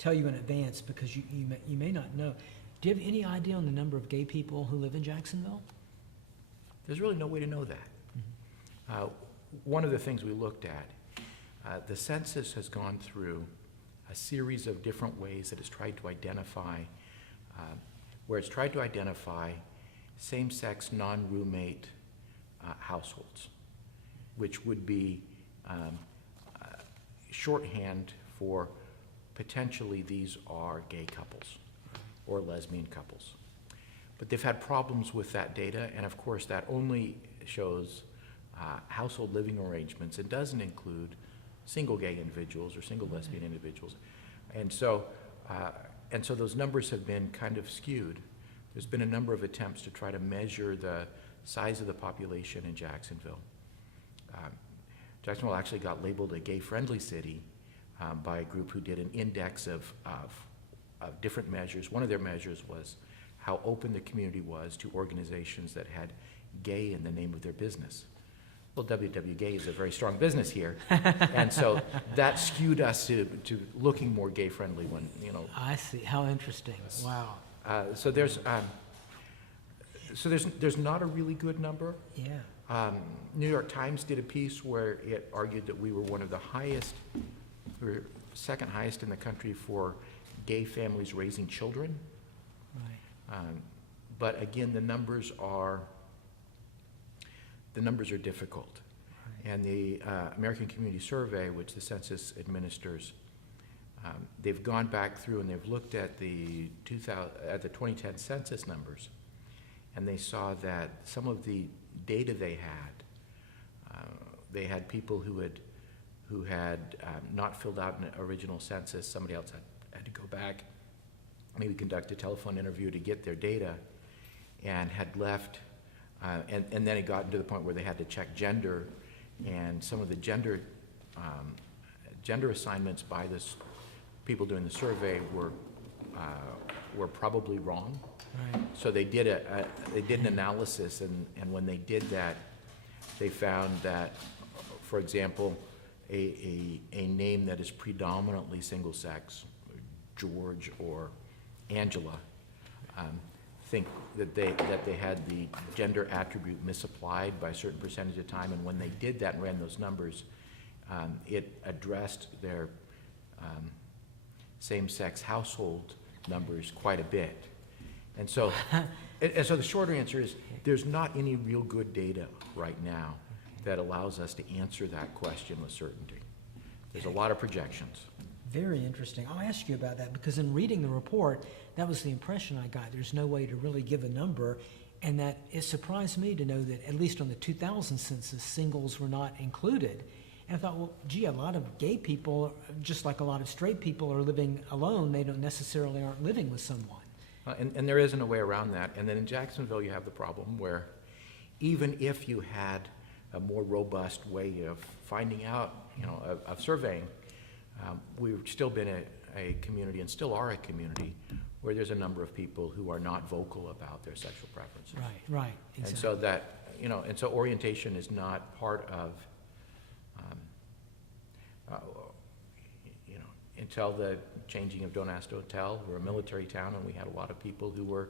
tell you in advance because you may not know. Do you have any idea on the number of gay people who live in Jacksonville? There's really no way to know that. One of the things we looked at, the census has gone through a series of different ways that it's tried to identify, where it's tried to identify same-sex, non-roommate households, which would be shorthand for potentially these are gay couples or lesbian couples. But they've had problems with that data, and of course that only shows household living arrangements. It doesn't include single gay individuals or single lesbian individuals. And so those numbers have been kind of skewed. There's been a number of attempts to try to measure the size of the population in Jacksonville. Jacksonville actually got labeled a gay-friendly city by a group who did an index of different measures. One of their measures was how open the community was to organizations that had gay in the name of their business. Well, WW Gay is a very strong business here, and so that skewed us to looking more gay-friendly when, you know. I see. How interesting. Wow. So there's not a really good number. Yeah. New York Times did a piece where it argued that we were one of the highest, we were second highest in the country for gay families raising children. Right. But again, the numbers are difficult. Right. And the American Community Survey, which the census administers, they've gone back through and they've looked at the 2010 census numbers, and they saw that some of the data they had people who had not filled out an original census. Somebody else had to go back, maybe conduct a telephone interview to get their data, and had left, and then it got to the point where they had to check gender, and some of the gender assignments by this people doing the survey were probably wrong. Right. So they did an analysis, and when they did that, they found that, for example, a name that is predominantly single sex, George or Angela, think that they had the gender attribute misapplied by a certain percentage of time, and when they did that and ran those numbers, it addressed their same-sex household numbers quite a bit. And so the shorter answer is there's not any real good data right now that allows us to answer that question with certainty. There's a lot of projections. Very interesting. I'll ask you about that because in reading the report, that was the impression I got. There's no way to really give a number, and that it surprised me to know that at least on the 2000 census, singles were not included. And I thought, well, gee, a lot of gay people, just like a lot of straight people, are living alone. They don't necessarily aren't living with someone. And there isn't a way around that. And then in Jacksonville, you have the problem where even if you had a more robust way of finding out, of surveying, we've still been a community and still are a community where there's a number of people who are not vocal about their sexual preferences. Right, exactly. And so that, and so orientation is not part of, until the changing of Don't Ask, Don't Tell. We're a military town, and we had a lot of people who were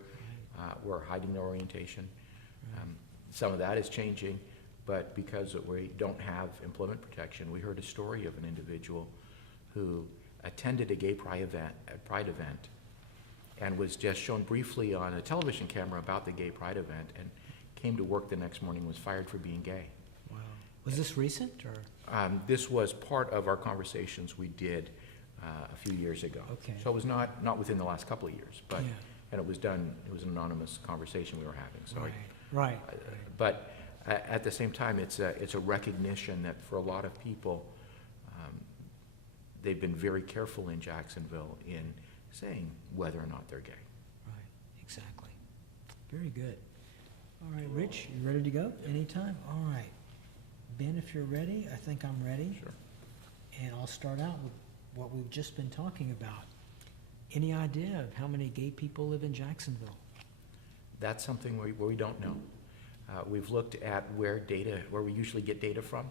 hiding their orientation. Some of that is changing, but because we don't have employment protection, we heard a story of an individual who attended a gay pride event and was just shown briefly on a television camera about the gay pride event, and came to work the next morning, was fired for being gay. Wow. Was this recent, or? This was part of our conversations we did a few years ago. Okay. So it was not within the last couple of years, but, Yeah. and it was an anonymous conversation we were having. So Right. but at the same time, it's a recognition that for a lot of people, they've been very careful in Jacksonville in saying whether or not they're gay. Right, exactly. Very good. All right, Rich, you ready to go? Anytime? All right. Ben, if you're ready, I think I'm ready. Sure. And I'll start out with what we've just been talking about. Any idea of how many gay people live in Jacksonville? That's something where we don't know. We've looked at where we usually get data from,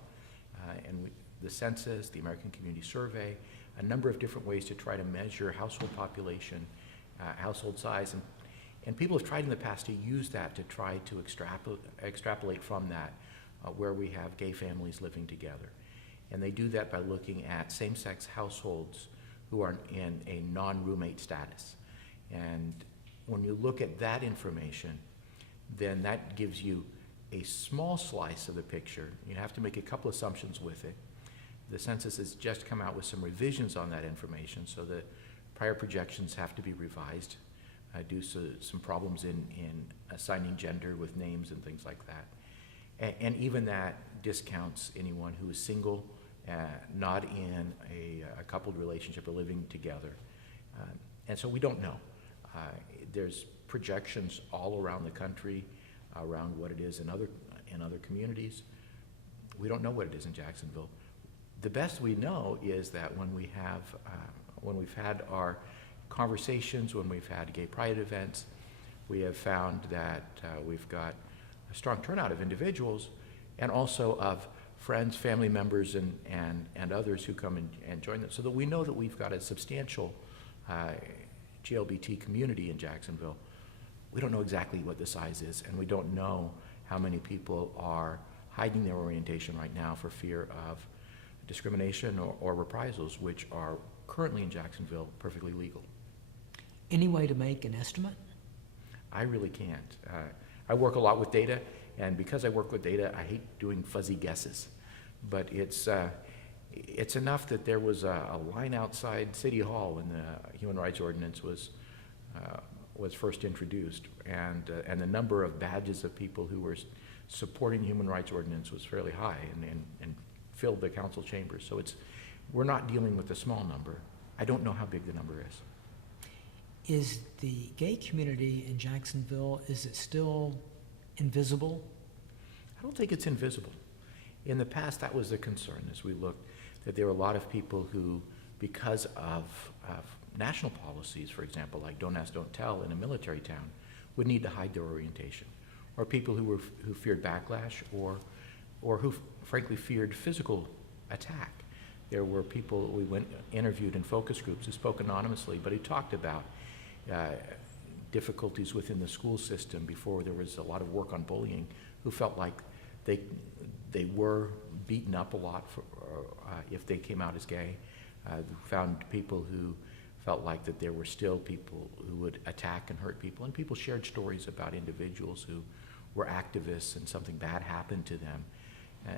the census, the American Community Survey, a number of different ways to try to measure household population, household size, and people have tried in the past to use that to try to extrapolate from that where we have gay families living together. And they do that by looking at same-sex households who are in a non-roommate status. And when you look at that information, then that gives you a small slice of the picture. You have to make a couple assumptions with it. The census has just come out with some revisions on that information, so the prior projections have to be revised due to some problems in assigning gender with names and things like that. And even that discounts anyone who is single, not in a coupled relationship or living together. And so we don't know. There's projections all around the country around what it is in other communities. We don't know what it is in Jacksonville. The best we know is that when we've had our conversations, when we've had gay pride events, we have found that we've got a strong turnout of individuals and also of friends, family members, and others who come and join them, so that we know that we've got a substantial GLBT community in Jacksonville. We don't know exactly what the size is, and we don't know how many people are hiding their orientation right now for fear of discrimination or reprisals, which are currently in Jacksonville perfectly legal. Any way to make an estimate? I really can't. I work a lot with data, and because I work with data, I hate doing fuzzy guesses. But it's enough that there was a line outside City Hall when the Human Rights Ordinance was first introduced, and the number of badges of people who were supporting the Human Rights Ordinance was fairly high and filled the council chambers. So we're not dealing with a small number. I don't know how big the number is. Is the gay community in Jacksonville, is it still invisible? I don't think it's invisible. In the past, that was a concern as we looked, that there were a lot of people who, because of national policies, for example, like Don't Ask, Don't Tell in a military town, would need to hide their orientation, or people who feared backlash, or who frankly feared physical attack. There were people we interviewed in focus groups who spoke anonymously, but who talked about difficulties within the school system before there was a lot of work on bullying, who felt like they were beaten up a lot if they came out as gay. Found people who felt like that there were still people who would attack and hurt people, and people shared stories about individuals who were activists and something bad happened to them.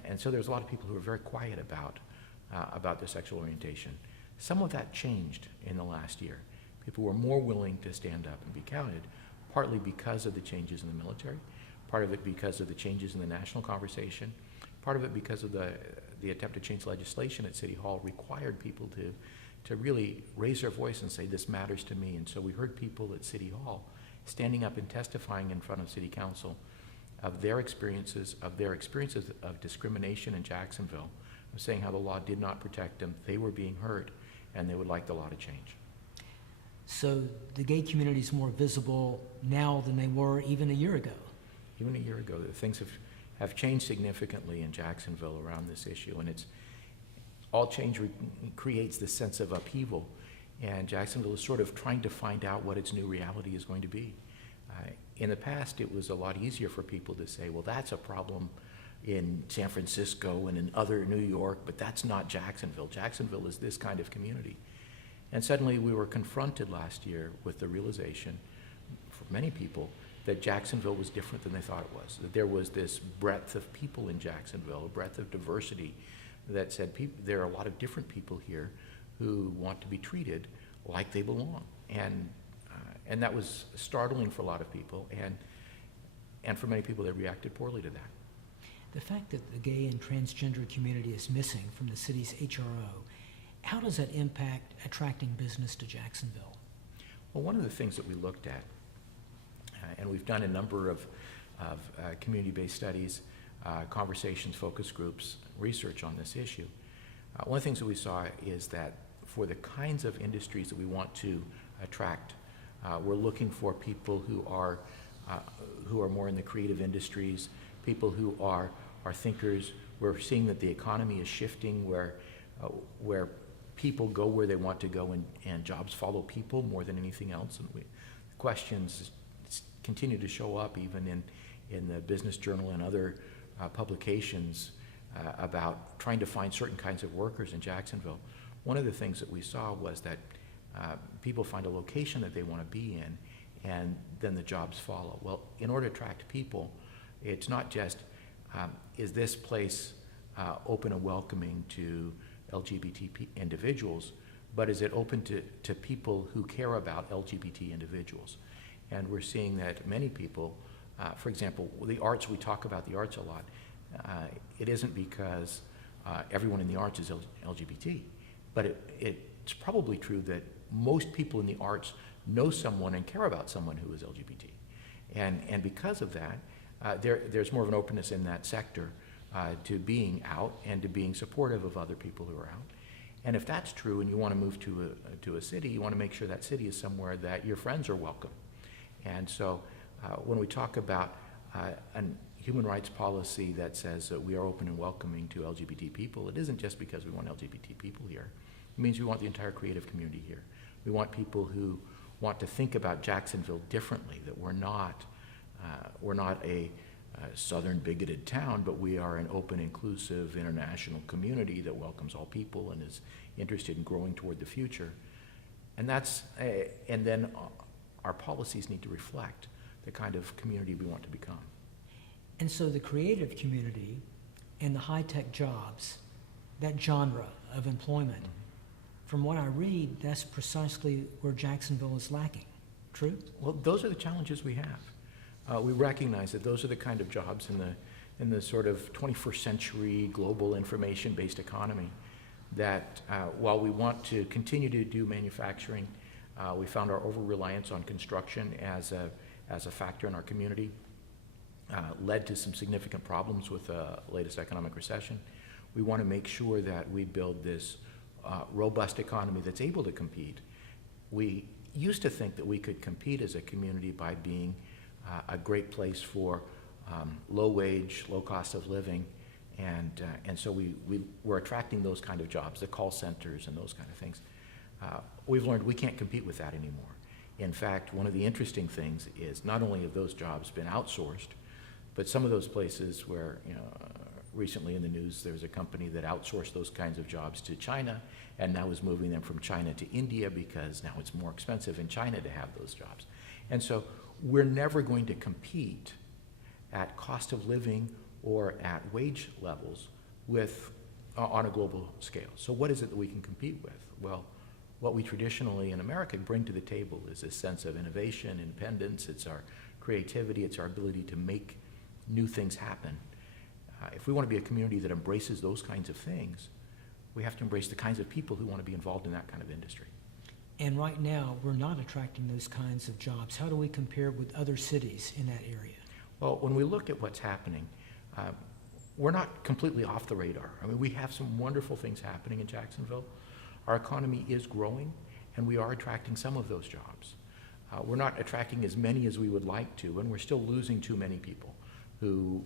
And so there's a lot of people who were very quiet about their sexual orientation. Some of that changed in the last year. People were more willing to stand up and be counted, partly because of the changes in the military, part of it because of the changes in the national conversation, part of it because of the attempt to change legislation at City Hall required people to really raise their voice and say, this matters to me. And so we heard people at City Hall standing up and testifying in front of City Council of their experiences of discrimination in Jacksonville, of saying how the law did not protect them, they were being hurt, and they would like the law to change. So the gay community is more visible now than they were even a year ago. Even a year ago, things have changed significantly in Jacksonville around this issue, and it's all change creates this sense of upheaval, and Jacksonville is sort of trying to find out what its new reality is going to be. In the past, it was a lot easier for people to say, well, that's a problem in San Francisco and in other New York, but that's not Jacksonville. Jacksonville is this kind of community. And suddenly we were confronted last year with the realization, for many people, that Jacksonville was different than they thought it was. That there was this breadth of people in Jacksonville, a breadth of diversity that said there are a lot of different people here who want to be treated like they belong. And that was startling for a lot of people, and for many people, they reacted poorly to that. The fact that the gay and transgender community is missing from the city's HRO, how does that impact attracting business to Jacksonville? Well, one of the things that we looked at, and we've done a number of community-based studies, conversations, focus groups, research on this issue. One of the things that we saw is that for the kinds of industries that we want to attract, we're looking for people who are more in the creative industries, people who are thinkers. We're seeing that the economy is shifting where people go where they want to go, and jobs follow people more than anything else. And questions continue to show up even in the Business Journal and other publications about trying to find certain kinds of workers in Jacksonville. One of the things that we saw was that people find a location that they want to be in, and then the jobs follow. Well, in order to attract people, it's not just, is this place open and welcoming to LGBT individuals, but is it open to people who care about LGBT individuals? And we're seeing that many people, for example, the arts, we talk about the arts a lot. It isn't because everyone in the arts is LGBT, but it's probably true that most people in the arts know someone and care about someone who is LGBT. And because of that, there's more of an openness in that sector to being out and to being supportive of other people who are out. And if that's true and you want to move to a city, you want to make sure that city is somewhere that your friends are welcome. And so when we talk about a human rights policy that says that we are open and welcoming to LGBT people, it isn't just because we want LGBT people here. It means we want the entire creative community here. We want people who want to think about Jacksonville differently, that we're not a southern bigoted town, but we are an open, inclusive, international community that welcomes all people and is interested in growing toward the future. And then our policies need to reflect the kind of community we want to become. And so the creative community and the high-tech jobs, that genre of employment, from what I read, that's precisely where Jacksonville is lacking. True? Well, those are the challenges we have. We recognize that those are the kind of jobs in the sort of 21st century global information-based economy that while we want to continue to do manufacturing, we found our over-reliance on construction as a factor in our community led to some significant problems with the latest economic recession. We want to make sure that we build this robust economy that's able to compete. We used to think that we could compete as a community by being a great place for low wage, low cost of living, and so we're attracting those kind of jobs, the call centers and those kind of things. We've learned we can't compete with that anymore. In fact, one of the interesting things is not only have those jobs been outsourced, but some of those places where, recently in the news there was a company that outsourced those kinds of jobs to China and now is moving them from China to India because now it's more expensive in China to have those jobs. And so we're never going to compete at cost of living or at wage levels on a global scale. So what is it that we can compete with? Well, what we traditionally in America bring to the table is this sense of innovation, independence, it's our creativity, it's our ability to make new things happen. If we want to be a community that embraces those kinds of things, we have to embrace the kinds of people who want to be involved in that kind of industry. And right now, we're not attracting those kinds of jobs. How do we compare with other cities in that area? Well, when we look at what's happening, we're not completely off the radar. I mean, we have some wonderful things happening in Jacksonville. Our economy is growing, and we are attracting some of those jobs. We're not attracting as many as we would like to, and we're still losing too many people who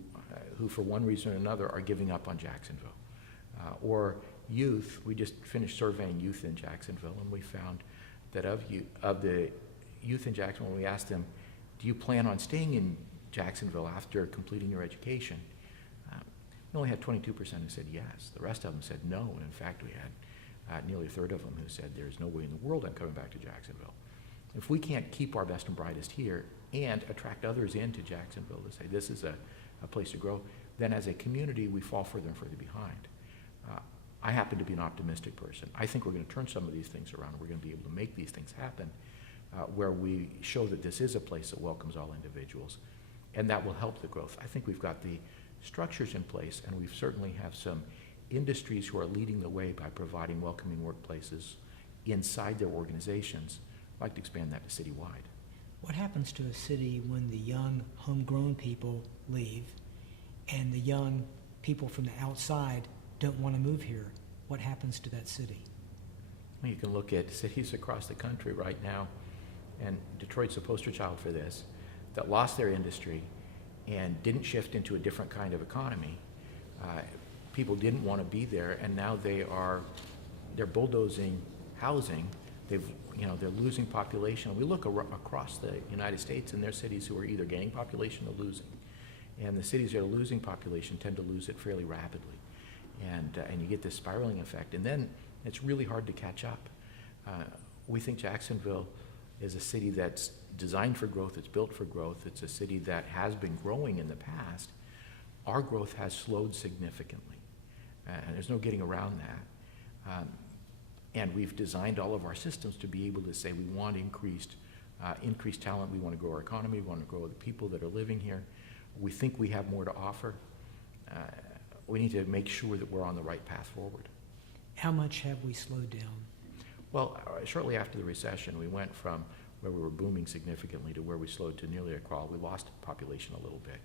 for one reason or another are giving up on Jacksonville. Or youth, we just finished surveying youth in Jacksonville, and we found that of the youth in Jacksonville, when we asked them, do you plan on staying in Jacksonville after completing your education? We only had 22% who said yes. The rest of them said no, and in fact we had nearly a third of them who said there's no way in the world I'm coming back to Jacksonville. If we can't keep our best and brightest here and attract others into Jacksonville to say this is a place to grow, then as a community we fall further and further behind. I happen to be an optimistic person. I think we're going to turn some of these things around. We're going to be able to make these things happen where we show that this is a place that welcomes all individuals, and that will help the growth. I think we've got the structures in place, and we certainly have some industries who are leading the way by providing welcoming workplaces inside their organizations. I'd like to expand that to citywide. What happens to a city when the young, homegrown people leave and the young people from the outside don't want to move here? What happens to that city? Well, you can look at cities across the country right now, and Detroit's a poster child for this, that lost their industry and didn't shift into a different kind of economy. People didn't want to be there, and now they are they're bulldozing housing. They're losing population. We look across the United States, and there are cities who are either gaining population or losing. And the cities that are losing population tend to lose it fairly rapidly. And you get this spiraling effect. And then it's really hard to catch up. We think Jacksonville is a city that's designed for growth, it's built for growth, it's a city that has been growing in the past. Our growth has slowed significantly, and there's no getting around that. And we've designed all of our systems to be able to say we want increased talent, we want to grow our economy, we want to grow the people that are living here. We think we have more to offer. We need to make sure that we're on the right path forward. How much have we slowed down? Well, shortly after the recession, we went from where we were booming significantly to where we slowed to nearly a crawl. We lost population a little bit.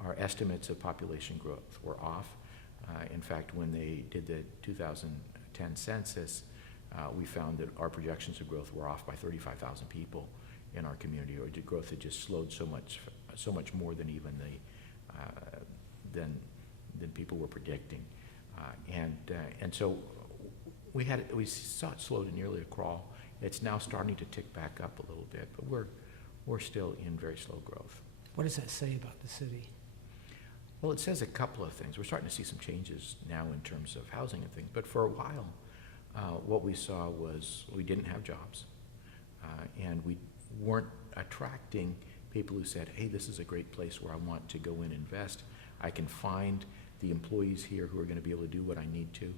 Our estimates of population growth were off. In fact, when they did the 2010 census, we found that our projections of growth were off by 35,000 people in our community, or the growth had just slowed so much more than even than people were predicting. And so we saw it slow to nearly a crawl. It's now starting to tick back up a little bit, but we're still in very slow growth. What does that say about the city? Well, it says a couple of things. We're starting to see some changes now in terms of housing and things, but for a while, what we saw was we didn't have jobs, and we weren't attracting people who said, hey, this is a great place where I want to go in and invest. I can find the employees here who are going to be able to do what I need to.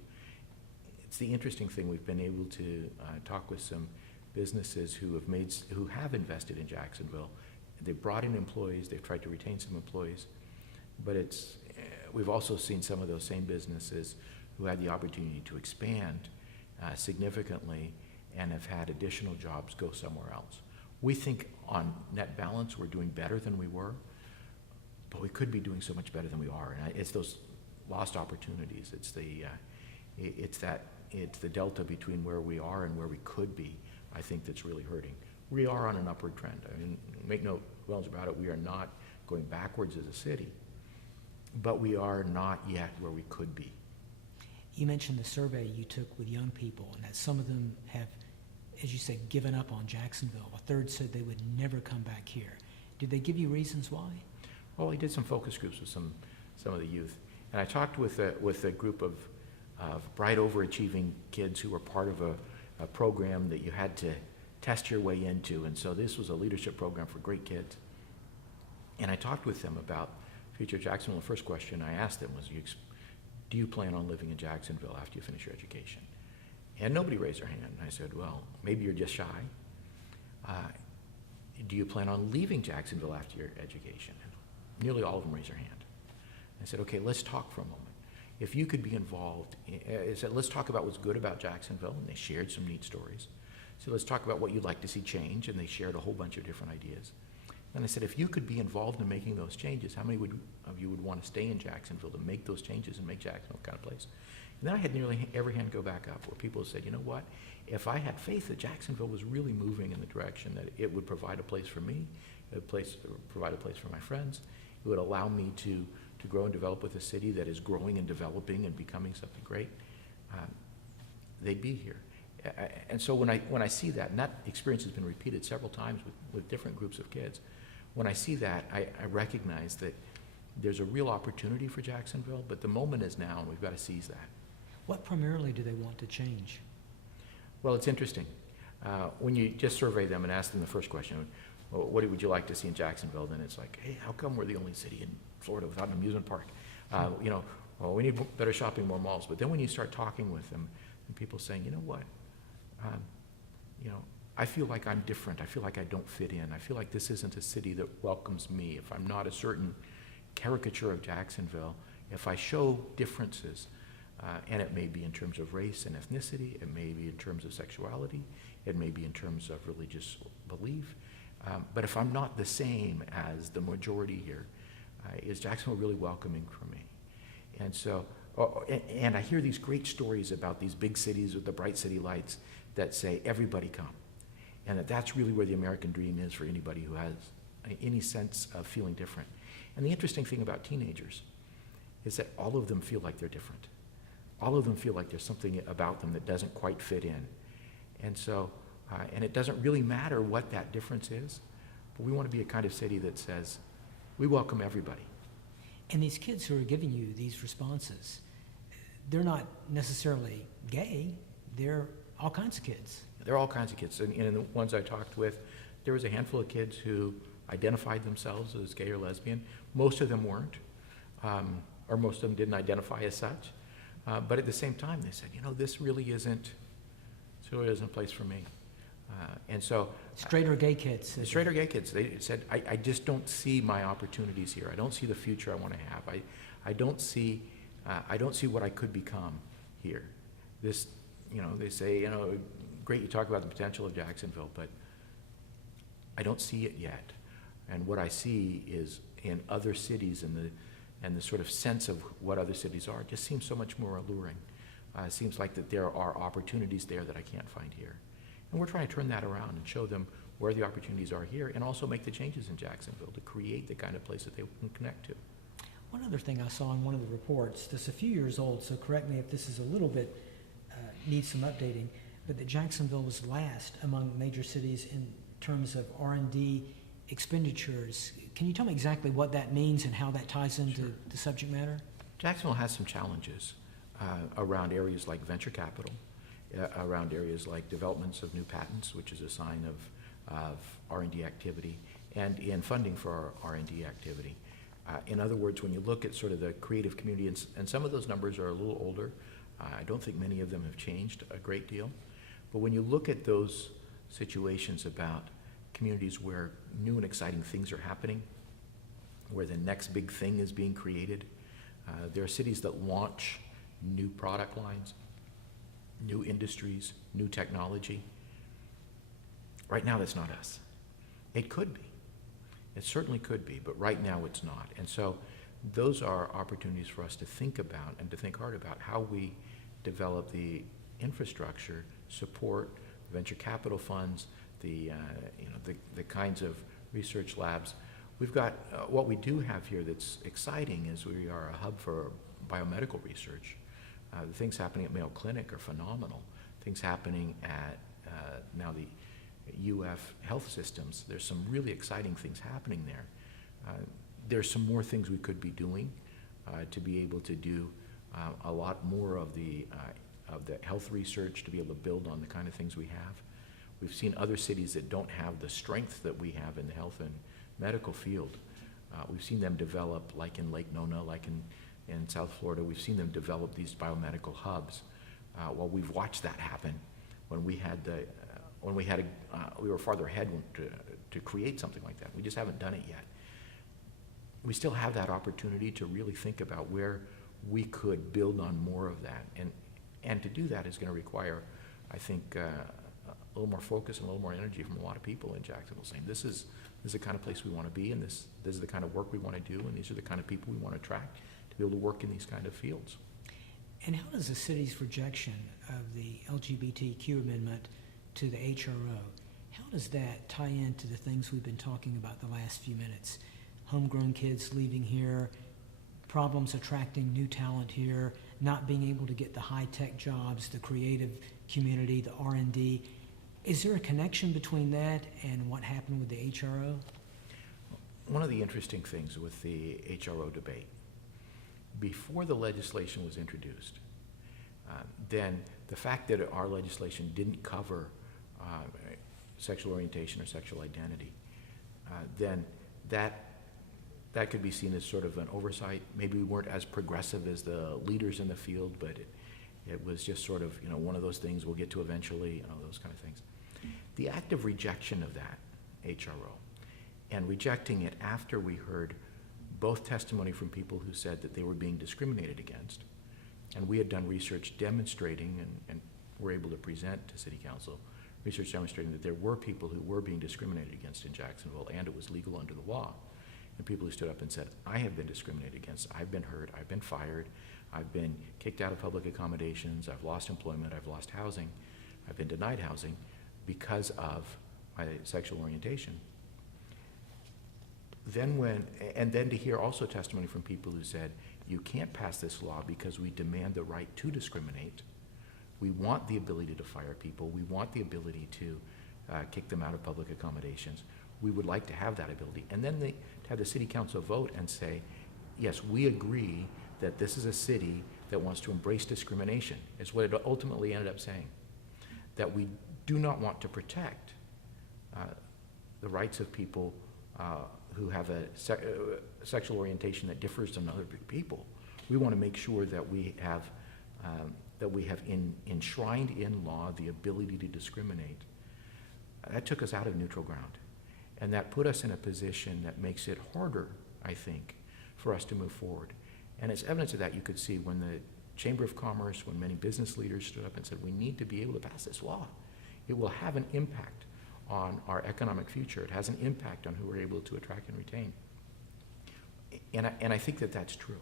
It's the interesting thing, we've been able to talk with some businesses who have invested in Jacksonville. They've brought in employees, they've tried to retain some employees, but we've also seen some of those same businesses who had the opportunity to expand significantly and have had additional jobs go somewhere else. We think on net balance we're doing better than we were, but we could be doing so much better than we are. And it's those lost opportunities. It's the delta between where we are and where we could be, I think, that's really hurting. We are on an upward trend. I mean, make no bones about it, we are not going backwards as a city, but we are not yet where we could be. You mentioned the survey you took with young people, and that some of them have, as you said, given up on Jacksonville. A third said they would never come back here. Did they give you reasons why? Well, I did some focus groups with some of the youth, and I talked with a group of bright, overachieving kids who were part of a program that you had to test your way into, and so this was a leadership program for great kids. And I talked with them about future Jacksonville. The first question I asked them was, do you plan on living in Jacksonville after you finish your education? And nobody raised their hand. I said, well, maybe you're just shy. Do you plan on leaving Jacksonville after your education? And nearly all of them raised their hand. I said, okay, let's talk for a moment. If you could be involved, I said, let's talk about what's good about Jacksonville, and they shared some neat stories. So let's talk about what you'd like to see change, and they shared a whole bunch of different ideas. Then I said, if you could be involved in making those changes, how many of you would want to stay in Jacksonville to make those changes and make Jacksonville the kind of place? And then I had nearly every hand go back up, where people said, you know what, if I had faith that Jacksonville was really moving in the direction that it would provide a place for me, provide a place for my friends, it would allow me to grow and develop with a city that is growing and developing and becoming something great, they'd be here. And so when I see that, and that experience has been repeated several times with different groups of kids, when I see that, I recognize that there's a real opportunity for Jacksonville, but the moment is now, and we've got to seize that. What primarily do they want to change? Well, it's interesting. When you just survey them and ask them the first question, well, what would you like to see in Jacksonville? Then it's like, hey, how come we're the only city in Florida without an amusement park? Well, we need better shopping, more malls. But then when you start talking with them, and people saying, you know what, I feel like I'm different. I feel like I don't fit in. I feel like this isn't a city that welcomes me. If I'm not a certain caricature of Jacksonville, if I show differences, and it may be in terms of race and ethnicity, it may be in terms of sexuality, it may be in terms of religious belief, but if I'm not the same as the majority here, is Jacksonville really welcoming for me? And so, and I hear these great stories about these big cities with the bright city lights that say, everybody come. And that's really where the American dream is for anybody who has any sense of feeling different. And the interesting thing about teenagers is that all of them feel like they're different. all of them feel like there's something about them that doesn't quite fit in. And so, and it doesn't really matter what that difference is, but we want to be a kind of city that says, we welcome everybody. And these kids who are giving you these responses, they're not necessarily gay, they're all kinds of kids. There are all kinds of kids. And in the ones I talked with, there was a handful of kids who identified themselves as gay or lesbian. Most of them weren't, or most of them didn't identify as such. But at the same time, they said, this really isn't a place for me. And so straight or gay kids. Straight or gay kids. They said, I just don't see my opportunities here. I don't see the future I want to have. I don't see what I could become here. This, they say, great you talk about the potential of Jacksonville, but I don't see it yet. And what I see is in other cities, and the sort of sense of what other cities are just seems so much more alluring. It seems like that there are opportunities there that I can't find here. And we're trying to turn that around and show them where the opportunities are here, and also make the changes in Jacksonville to create the kind of place that they can connect to. One other thing I saw in one of the reports, that's a few years old, so correct me if this is a little bit, needs some updating, but that Jacksonville was last among major cities in terms of R&D expenditures. Can you tell me exactly what that means and how that ties into Sure. the subject matter? Jacksonville has some challenges around areas like venture capital, around areas like developments of new patents, which is a sign of R&D activity, and in funding for our R&D activity. In other words, when you look at sort of the creative community, and some of those numbers are a little older, I don't think many of them have changed a great deal, but when you look at those situations about communities where new and exciting things are happening, where the next big thing is being created, there are cities that launch new product lines, new industries, new technology. Right now, that's not us. It could be. It certainly could be, but right now it's not. And so those are opportunities for us to think about and to think hard about how we develop the infrastructure, support venture capital funds, the kinds of research labs. We've got, what we do have here that's exciting is we are a hub for biomedical research. The things happening at Mayo Clinic are phenomenal. Things happening at now the UF Health Systems, there's some really exciting things happening there. There's some more things we could be doing to be able to do a lot more of the health research, to be able to build on the kind of things we have. We've seen other cities that don't have the strength that we have in the health and medical field. We've seen them develop, like in Lake Nona, like in South Florida, we've seen them develop these biomedical hubs. Well, we've watched that happen when we had we were farther ahead to create something like that. We just haven't done it yet. We still have that opportunity to really think about where we could build on more of that. And to do that is going to require, I think, a little more focus and a little more energy from a lot of people in Jacksonville, saying this is the kind of place we want to be, and this is the kind of work we want to do, and these are the kind of people we want to attract to be able to work in these kind of fields. And how does the city's rejection of the LGBTQ amendment to the HRO, how does that tie into the things we've been talking about the last few minutes? Homegrown kids leaving here, problems attracting new talent here, not being able to get the high-tech jobs, the creative community, the R&D. Is there a connection between that and what happened with the HRO? One of the interesting things with the HRO debate, before the legislation was introduced, then the fact that our legislation didn't cover sexual orientation or sexual identity, then that could be seen as sort of an oversight. Maybe we weren't as progressive as the leaders in the field, but it was just sort of, one of those things we'll get to eventually, those kind of things. The active rejection of that HRO, and rejecting it after we heard both testimony from people who said that they were being discriminated against, and we had done research demonstrating, and were able to present to City Council, research demonstrating that there were people who were being discriminated against in Jacksonville, and it was legal under the law. And people who stood up and said, I have been discriminated against, I've been hurt, I've been fired, I've been kicked out of public accommodations, I've lost employment, I've lost housing, I've been denied housing because of my sexual orientation. then to hear also testimony from people who said, you can't pass this law because we demand the right to discriminate. We want the ability to fire people. We want the ability to kick them out of public accommodations. We would like to have that ability. And then to have the city council vote and say, yes, we agree that this is a city that wants to embrace discrimination, is what it ultimately ended up saying. That we do not want to protect the rights of people who have a sexual orientation that differs from other people. We want to make sure that we have enshrined in law the ability to discriminate. That took us out of neutral ground. And that put us in a position that makes it harder, I think, for us to move forward. And as evidence of that, you could see when the Chamber of Commerce, when many business leaders stood up and said, we need to be able to pass this law. It will have an impact on our economic future. It has an impact on who we're able to attract and retain. And I think that that's true.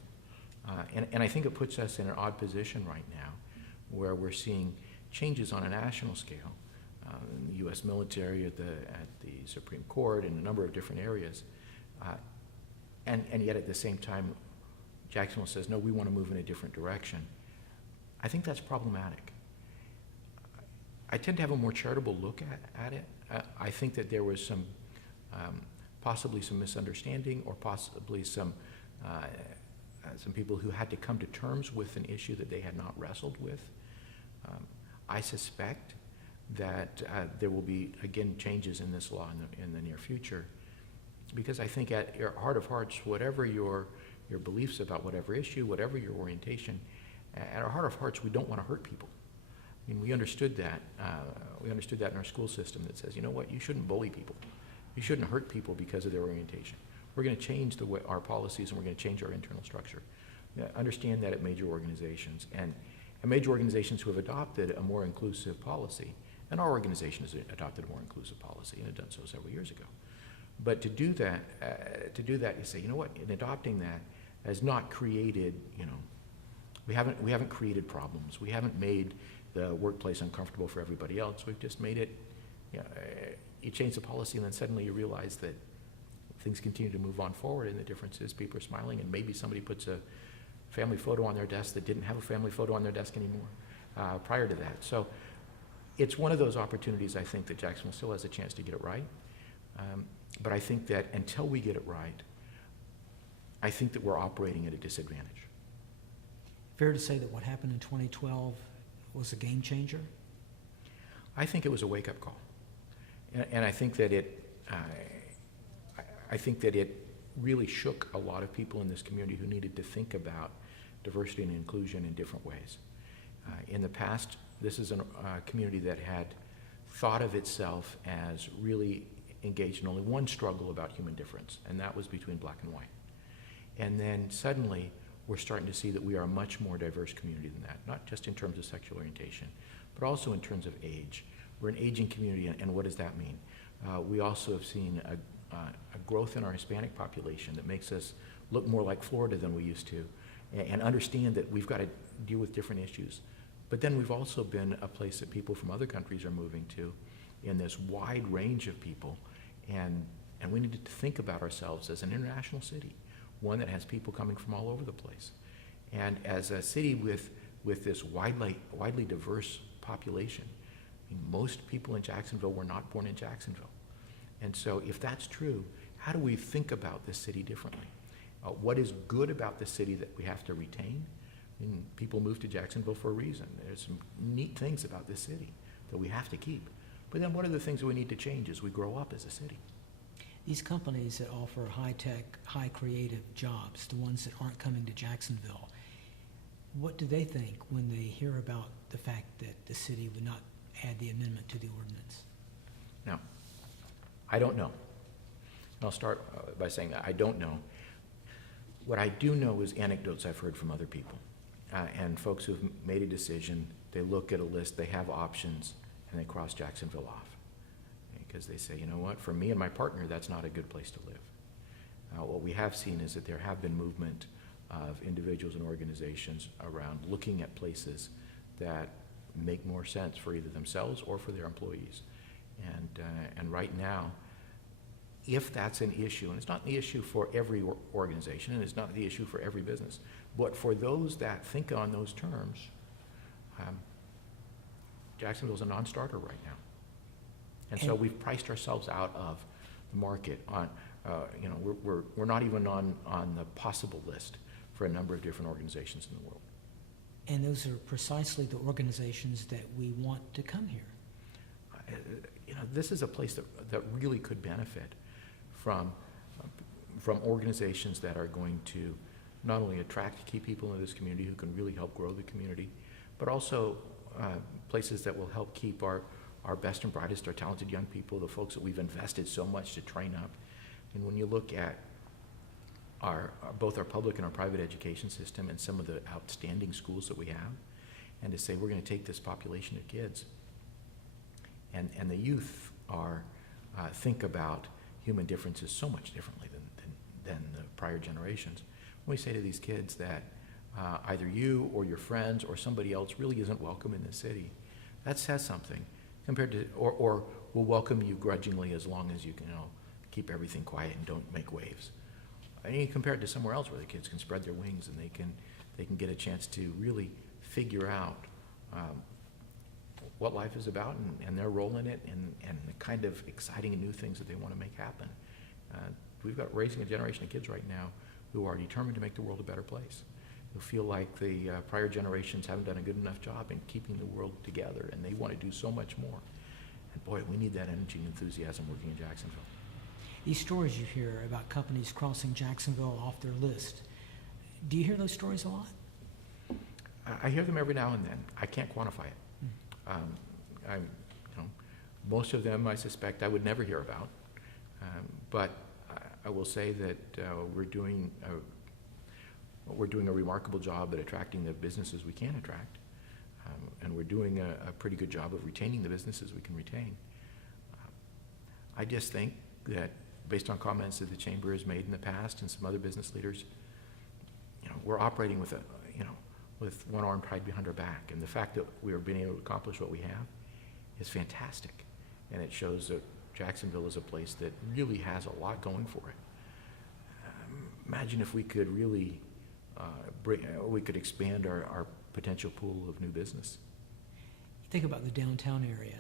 And I think it puts us in an odd position right now where we're seeing changes on a national scale in the U.S. military, at the Supreme Court, in a number of different areas. And yet at the same time, Jacksonville says, no, we want to move in a different direction. I think that's problematic. I tend to have a more charitable look at it. I think that there was some, possibly some misunderstanding, or possibly some people who had to come to terms with an issue that they had not wrestled with. I suspect that there will be, again, changes in this law in the near future, because I think at your heart of hearts, whatever your beliefs about whatever issue, whatever your orientation, at our heart of hearts, we don't want to hurt people. I mean, we understood that. We understood that in our school system that says, you know what, you shouldn't bully people. You shouldn't hurt people because of their orientation. We're going to change our policies, and we're going to change our internal structure. Understand that at major organizations, and major organizations who have adopted a more inclusive policy, and our organization has adopted a more inclusive policy, and had done so several years ago. But to do that, you say, you know what, in adopting that has not created, we haven't created problems. We haven't made the workplace uncomfortable for everybody else. We've just made it, you change the policy, and then suddenly you realize that things continue to move on forward, and the difference is people are smiling, and maybe somebody puts a family photo on their desk that didn't have a family photo on their desk anymore prior to that. So it's one of those opportunities, I think, that Jacksonville still has a chance to get it right. But I think that until we get it right, I think that we're operating at a disadvantage. Fair to say that what happened in 2012 was a game changer? I think it was a wake-up call. And I think that it really shook a lot of people in this community who needed to think about diversity and inclusion in different ways. In the past, this is a community that had thought of itself as really engaged in only one struggle about human difference, and that was between black and white. And then suddenly, we're starting to see that we are a much more diverse community than that, not just in terms of sexual orientation, but also in terms of age. We're an aging community, and what does that mean? We also have seen a growth in our Hispanic population that makes us look more like Florida than we used to, and understand that we've got to deal with different issues. But then we've also been a place that people from other countries are moving to, in this wide range of people, and we need to think about ourselves as an international city, one that has people coming from all over the place. And as a city with this widely diverse population, I mean, most people in Jacksonville were not born in Jacksonville. And so if that's true, how do we think about this city differently? What is good about the city that we have to retain? I mean, people move to Jacksonville for a reason. There's some neat things about this city that we have to keep. But then what are the things that we need to change as we grow up as a city? These companies that offer high-tech, high-creative jobs, the ones that aren't coming to Jacksonville, what do they think when they hear about the fact that the city would not add the amendment to the ordinance? Now, I don't know. And I'll start by saying I don't know. What I do know is anecdotes I've heard from other people. And folks who've made a decision, they look at a list, they have options, and they cross Jacksonville off. Because they say, you know what, for me and my partner, that's not a good place to live. What we have seen is that there have been movement of individuals and organizations around looking at places that make more sense for either themselves or for their employees. And right now, if that's an issue, and it's not the issue for every organization, and it's not the issue for every business, but for those that think on those terms, Jacksonville's a non-starter right now. And so we've priced ourselves out of the market on, we're not even on the possible list for a number of different organizations in the world. And those are precisely the organizations that we want to come here. This is a place that really could benefit from organizations that are going to not only attract key people into this community who can really help grow the community, but also places that will help keep our best and brightest, our talented young people, the folks that we've invested so much to train up. And when you look at both our public and our private education system and some of the outstanding schools that we have, and to say we're going to take this population of kids, and the youth think about human differences so much differently than the prior generations. When we say to these kids that either you or your friends or somebody else really isn't welcome in the city, that says something compared to, or will welcome you grudgingly as long as you can, keep everything quiet and don't make waves. I mean, compared to somewhere else where the kids can spread their wings and they can get a chance to really figure out what life is about and their role in it and the kind of exciting and new things that they want to make happen. We've got raising a generation of kids right now who are determined to make the world a better place, who feel like the prior generations haven't done a good enough job in keeping the world together, and they want to do so much more. And boy, we need that energy and enthusiasm working in Jacksonville. These stories you hear about companies crossing Jacksonville off their list, do you hear those stories a lot? I hear them every now and then. I can't quantify it. Most of them, I suspect, I would never hear about. But I will say that we're doing a remarkable job at attracting the businesses we can attract, and we're doing a pretty good job of retaining the businesses we can retain. I just think that, based on comments that the chamber has made in the past and some other business leaders, we're operating with with one arm tied behind our back, and the fact that we are being able to accomplish what we have is fantastic, and it shows that Jacksonville is a place that really has a lot going for it. Imagine if we could really we could expand our potential pool of new business. Think about the downtown area,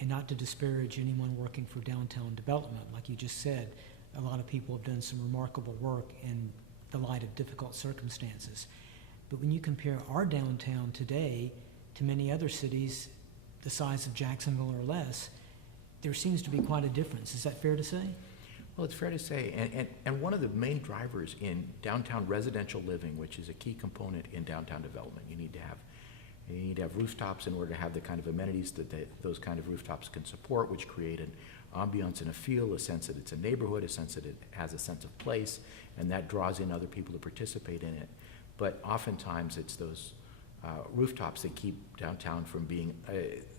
and not to disparage anyone working for downtown development. Like you just said, a lot of people have done some remarkable work in the light of difficult circumstances. But when you compare our downtown today to many other cities the size of Jacksonville or less, there seems to be quite a difference. Is that fair to say? Well, it's fair to say, and one of the main drivers in downtown residential living, which is a key component in downtown development, you need to have rooftops in order to have the kind of amenities that those kind of rooftops can support, which create an ambiance and a feel, a sense that it's a neighborhood, a sense that it has a sense of place, and that draws in other people to participate in it. But oftentimes it's those rooftops that keep downtown from being,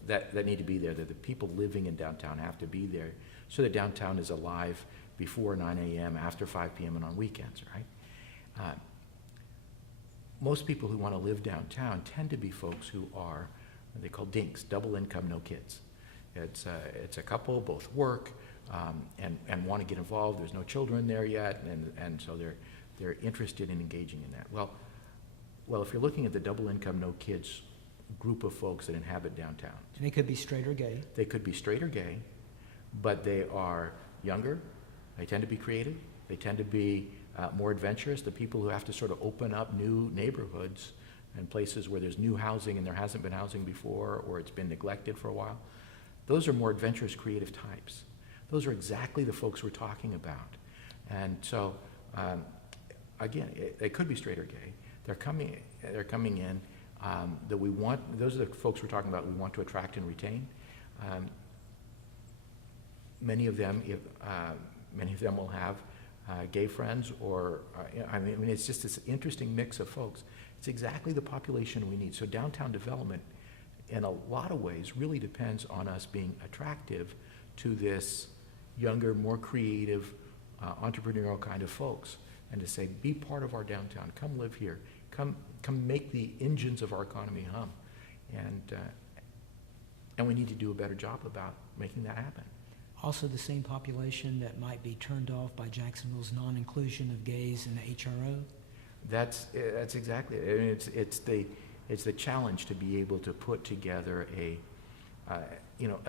that need to be there, that the people living in downtown have to be there, so that downtown is alive before 9 a.m., after 5 p.m., and on weekends, right? Most people who want to live downtown tend to be folks who are, they call dinks, double income, no kids. It's a couple, both work and want to get involved. There's no children there yet, and so they're interested in engaging in that. Well, if you're looking at the double income, no kids group of folks that inhabit downtown. They could be straight or gay. They could be straight or gay, but they are younger. They tend to be creative. They tend to be more adventurous. The people who have to sort of open up new neighborhoods and places where there's new housing and there hasn't been housing before, or it's been neglected for a while. Those are more adventurous, creative types. Those are exactly the folks we're talking about. And so, again, they could be straight or gay. They're coming in that we want. Those are the folks we're talking about. We want to attract and retain. Many of them will have gay friends, or I mean, it's just this interesting mix of folks. It's exactly the population we need. So downtown development, in a lot of ways, really depends on us being attractive to this younger, more creative, entrepreneurial kind of folks, and to say, be part of our downtown. Come live here. Come make the engines of our economy hum, and we need to do a better job about making that happen. also the same population that might be turned off by Jacksonville's non-inclusion of gays in the HRO? That's exactly it. I mean, it's the challenge to be able to put together a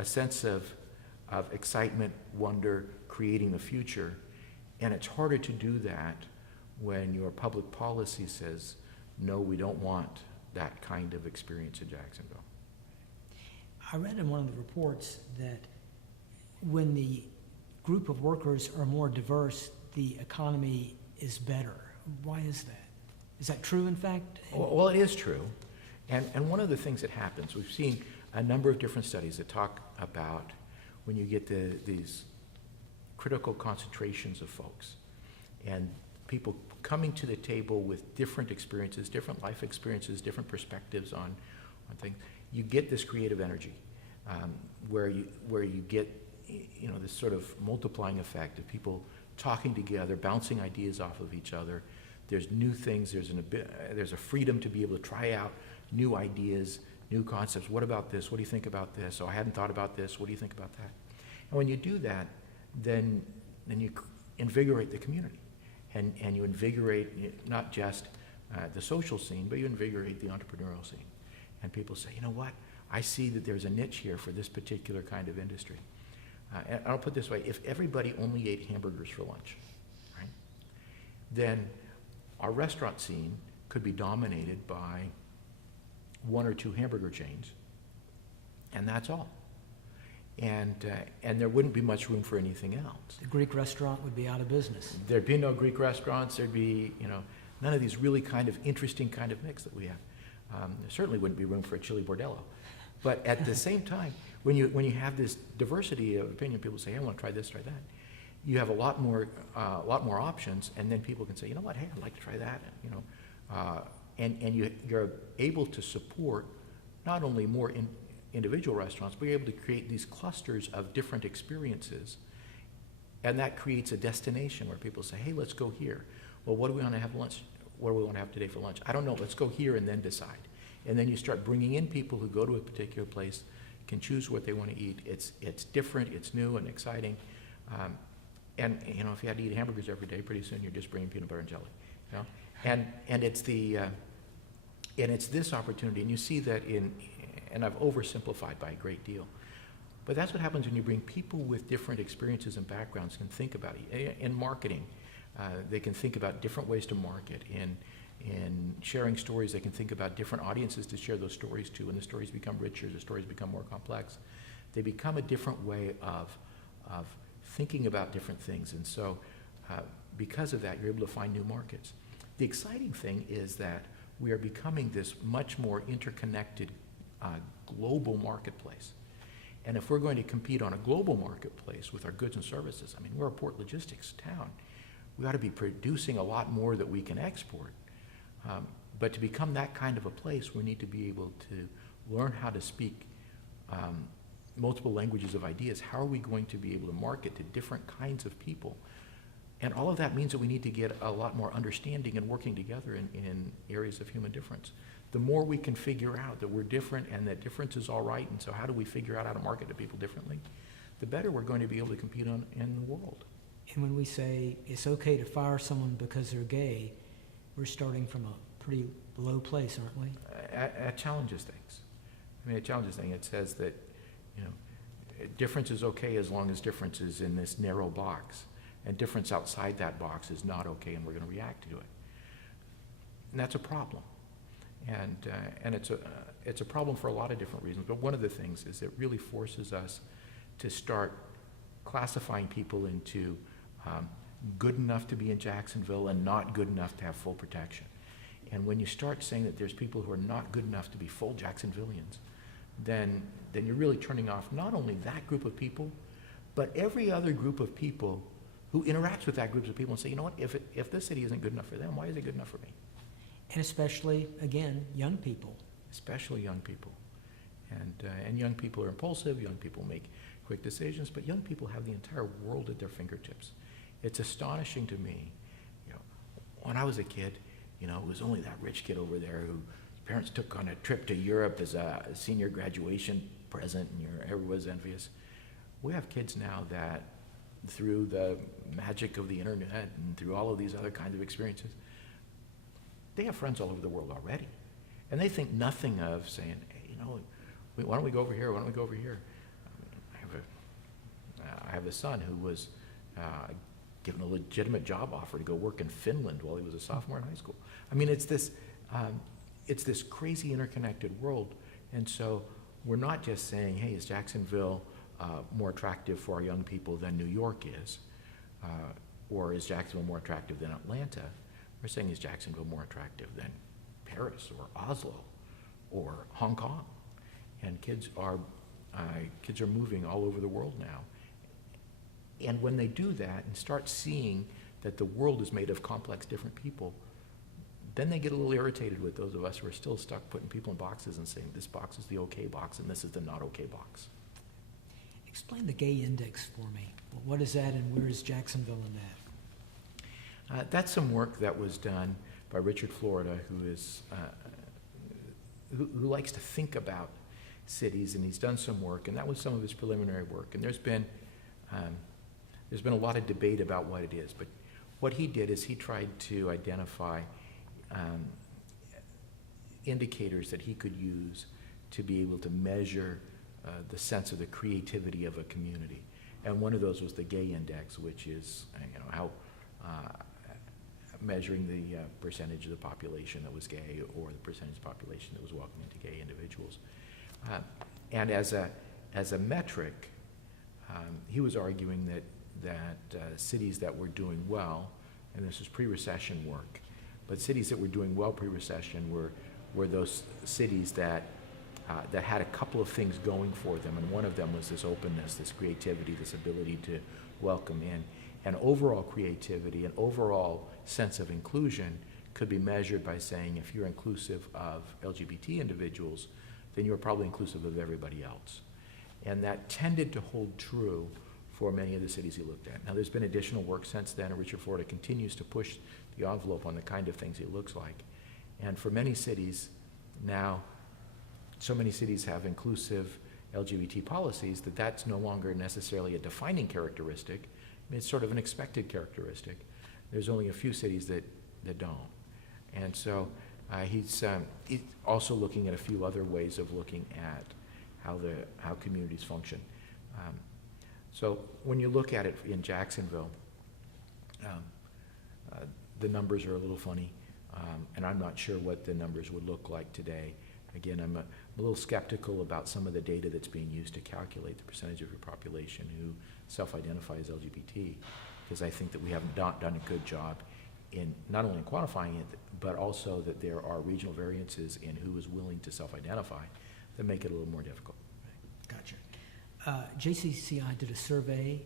sense of excitement, wonder, creating the future, and it's harder to do that when your public policy says, no, we don't want that kind of experience in Jacksonville. I read in one of the reports that when the group of workers are more diverse, the economy is better. Why is that? Is that true, in fact? Well, it is true. And one of the things that happens, we've seen a number of different studies that talk about when you get these critical concentrations of folks and people coming to the table with different experiences, different life experiences, different perspectives on things, you get this creative energy where you get this sort of multiplying effect of people talking together, bouncing ideas off of each other. There's new things, there's a freedom to be able to try out new ideas, new concepts. What about this? What do you think about this? Oh, I hadn't thought about this. What do you think about that? And when you do that, then you invigorate the community. And you invigorate not just the social scene, but you invigorate the entrepreneurial scene. And people say, you know what? I see that there's a niche here for this particular kind of industry. And I'll put it this way, if everybody only ate hamburgers for lunch, right, then our restaurant scene could be dominated by one or two hamburger chains, and that's all. And there wouldn't be much room for anything else. The Greek restaurant would be out of business. There'd be no Greek restaurants. There'd be, none of these really kind of interesting kind of mix that we have. There certainly wouldn't be room for a chili bordello. But at the same time, when you have this diversity of opinion, people say, hey, I want to try this, try that. You have a lot more options, and then people can say, you know what, hey, I'd like to try that. And you're able to support not only more individual restaurants, but you're able to create these clusters of different experiences. And that creates a destination where people say, hey, let's go here. Well, what do we want to have lunch? What do we want to have today for lunch? I don't know. Let's go here and then decide. And then you start bringing in people who go to a particular place, can choose what they want to eat. It's different, it's new and exciting. And if you had to eat hamburgers every day, pretty soon you're just bringing peanut butter and jelly. And it's this opportunity, and you see that and I've oversimplified by a great deal, but that's what happens when you bring people with different experiences and backgrounds can think about it. In marketing, they can think about different ways to market. In sharing stories, they can think about different audiences to share those stories to, and the stories become richer, the stories become more complex. They become a different way of thinking about different things, and so because of that, you're able to find new markets. The exciting thing is that we are becoming this much more interconnected global marketplace. And if we're going to compete on a global marketplace with our goods and services, I mean, we're a port logistics town. We ought to be producing a lot more that we can export. But to become that kind of a place, we need to be able to learn how to speak multiple languages of ideas. How are we going to be able to market to different kinds of people? And all of that means that we need to get a lot more understanding and working together in areas of human difference. The more we can figure out that we're different and that difference is all right, and so how do we figure out how to market to people differently, the better we're going to be able to compete in the world. And when we say it's okay to fire someone because they're gay, we're starting from a pretty low place, aren't we? It challenges things. I mean, it challenges things. It says that, difference is okay as long as difference is in this narrow box. And difference outside that box is not okay, and we're going to react to it. And that's a problem. And it's a problem for a lot of different reasons. But one of the things is it really forces us to start classifying people into good enough to be in Jacksonville and not good enough to have full protection. And when you start saying that there's people who are not good enough to be full Jacksonvillians, then you're really turning off not only that group of people, but every other group of people who interacts with that group of people and say, you know what, if this city isn't good enough for them, why is it good enough for me? And especially, again, young people. Especially young people. And young people are impulsive, young people make quick decisions, but young people have the entire world at their fingertips. It's astonishing to me, when I was a kid, it was only that rich kid over there whose parents took on a trip to Europe as a senior graduation present, and everyone was envious. We have kids now that, through the magic of the internet and through all of these other kinds of experiences, they have friends all over the world already. And they think nothing of saying, hey, why don't we go over here? Why don't we go over here? I have a son who was given a legitimate job offer to go work in Finland while he was a sophomore in high school. I mean, it's this crazy interconnected world. And so we're not just saying, hey, is Jacksonville more attractive for our young people than New York is? Or is Jacksonville more attractive than Atlanta? We're saying, is Jacksonville more attractive than Paris or Oslo or Hong Kong? And kids are moving all over the world now. And when they do that and start seeing that the world is made of complex, different people, then they get a little irritated with those of us who are still stuck putting people in boxes and saying, this box is the okay box and this is the not okay box. Explain the gay index for me. What is that, and where is Jacksonville in that? That's some work that was done by Richard Florida, who is who likes to think about cities, and he's done some work, and that was some of his preliminary work. And there's been a lot of debate about what it is, but what he did is he tried to identify indicators that he could use to be able to measure the sense of the creativity of a community. And one of those was the gay index, which is how measuring the percentage of the population that was gay or the percentage of the population that was welcoming to gay individuals. And as a metric, he was arguing that cities that were doing well, and this was pre-recession work, but cities that were doing well pre-recession were those cities that had a couple of things going for them, and one of them was this openness, this creativity, this ability to welcome in. And overall creativity and overall sense of inclusion could be measured by saying, if you're inclusive of LGBT individuals, then you're probably inclusive of everybody else. And that tended to hold true for many of the cities he looked at. Now, there's been additional work since then, and Richard Florida continues to push the envelope on the kind of things it looks like. And for many cities now, so many cities have inclusive LGBT policies that that's no longer necessarily a defining characteristic. I mean, it's sort of an expected characteristic. There's only a few cities that don't. And so he's also looking at a few other ways of looking at how communities function. So when you look at it in Jacksonville, the numbers are a little funny, and I'm not sure what the numbers would look like today. Again, I'm a little skeptical about some of the data that's being used to calculate the percentage of your population who self-identify as LGBT, because I think that we have not done a good job in not only quantifying it, but also that there are regional variances in who is willing to self-identify that make it a little more difficult. Gotcha. JCCI did a survey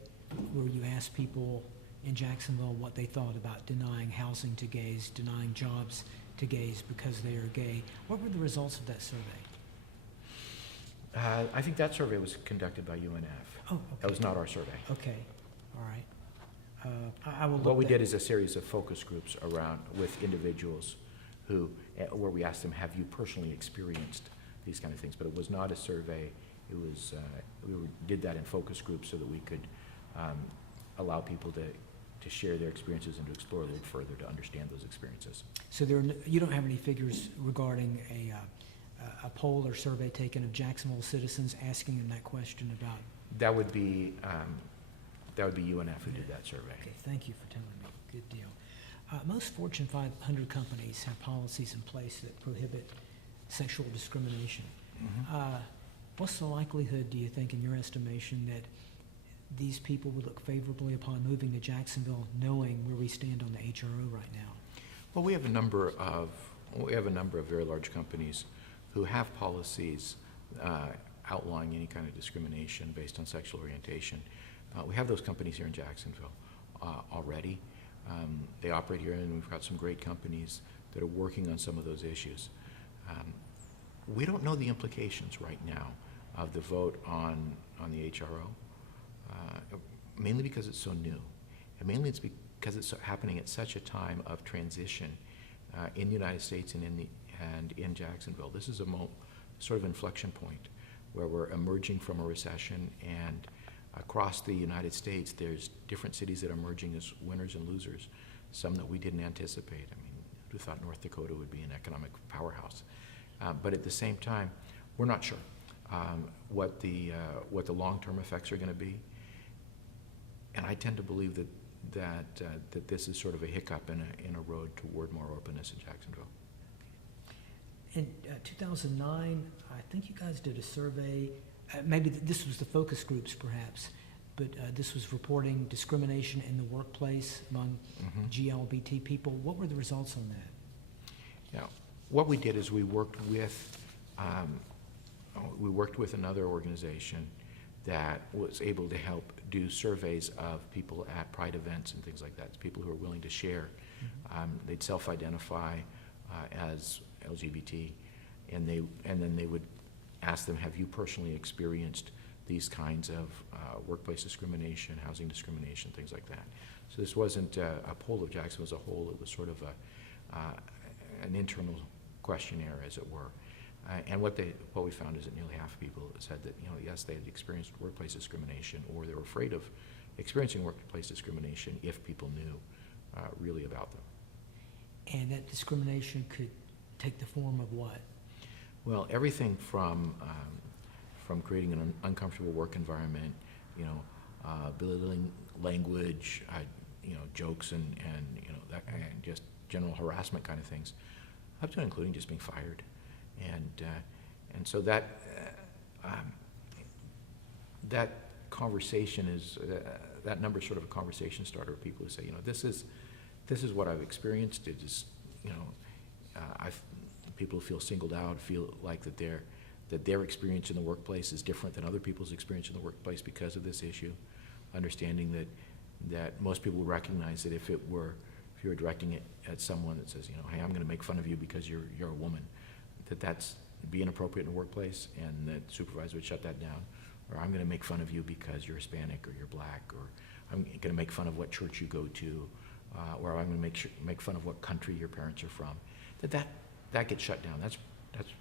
where you asked people in Jacksonville what they thought about denying housing to gays, denying jobs to gays because they are gay. What were the results of that survey? I think that survey was conducted by UNF. Oh, okay. That was not our survey. Okay, all right. I will look What we that- did is a series of focus groups around with individuals who, where we asked them, have you personally experienced these kind of things? But it was not a survey. It was, did that in focus groups so that we could allow people to share their experiences and to explore a little further to understand those experiences. So you don't have any figures regarding a poll or survey taken of Jacksonville citizens asking them that question about? That would be UNF who did that survey. Okay, thank you for telling me. Good deal. Most Fortune 500 companies have policies in place that prohibit sexual discrimination. Mm-hmm. What's the likelihood, do you think, in your estimation, that these people would look favorably upon moving to Jacksonville, knowing where we stand on the HRO right now? Well, we have a number of very large companies who have policies outlawing any kind of discrimination based on sexual orientation. We have those companies here in Jacksonville already. They operate here, and we've got some great companies that are working on some of those issues. We don't know the implications right now of the vote on the HRO, mainly because it's so new, and mainly it's because it's happening at such a time of transition in the United States and in Jacksonville. This is a sort of inflection point where we're emerging from a recession, and across the United States, there's different cities that are emerging as winners and losers, some that we didn't anticipate. I mean, who thought North Dakota would be an economic powerhouse? But at the same time, we're not sure what the long-term effects are going to be. And I tend to believe that this is sort of a hiccup in a road toward more openness in Jacksonville. In 2009, I think you guys did a survey. Maybe this was the focus groups, perhaps, but this was reporting discrimination in the workplace among GLBT people. What were the results on that? Now, what we did is we worked with another organization that was able to help do surveys of people at Pride events and things like that. It's people who are willing to share. They'd self-identify as LGBT, and then they would ask them, have you personally experienced these kinds of workplace discrimination, housing discrimination, things like that. So this wasn't a poll of Jacksonville as a whole. It was sort of an internal questionnaire, as it were. And what we found is that nearly half of people said that, yes, they had experienced workplace discrimination, or they were afraid of experiencing workplace discrimination if people knew really about them. And that discrimination could take the form of what? Well, everything from creating an uncomfortable work environment, belittling language, jokes and just general harassment kind of things, up to including just being fired. And so that conversation is that number is sort of a conversation starter. People who say, this is what I've experienced. It is, people who feel singled out, feel like that their experience in the workplace is different than other people's experience in the workplace because of this issue. Understanding that most people recognize that if you were directing it at someone that says, hey, I'm going to make fun of you because you're a woman, that's be inappropriate in the workplace, and that supervisor would shut that down. Or I'm going to make fun of you because you're Hispanic or you're black, or I'm going to make fun of what church you go to, or I'm going to make fun of what country your parents are from. That gets shut down. That's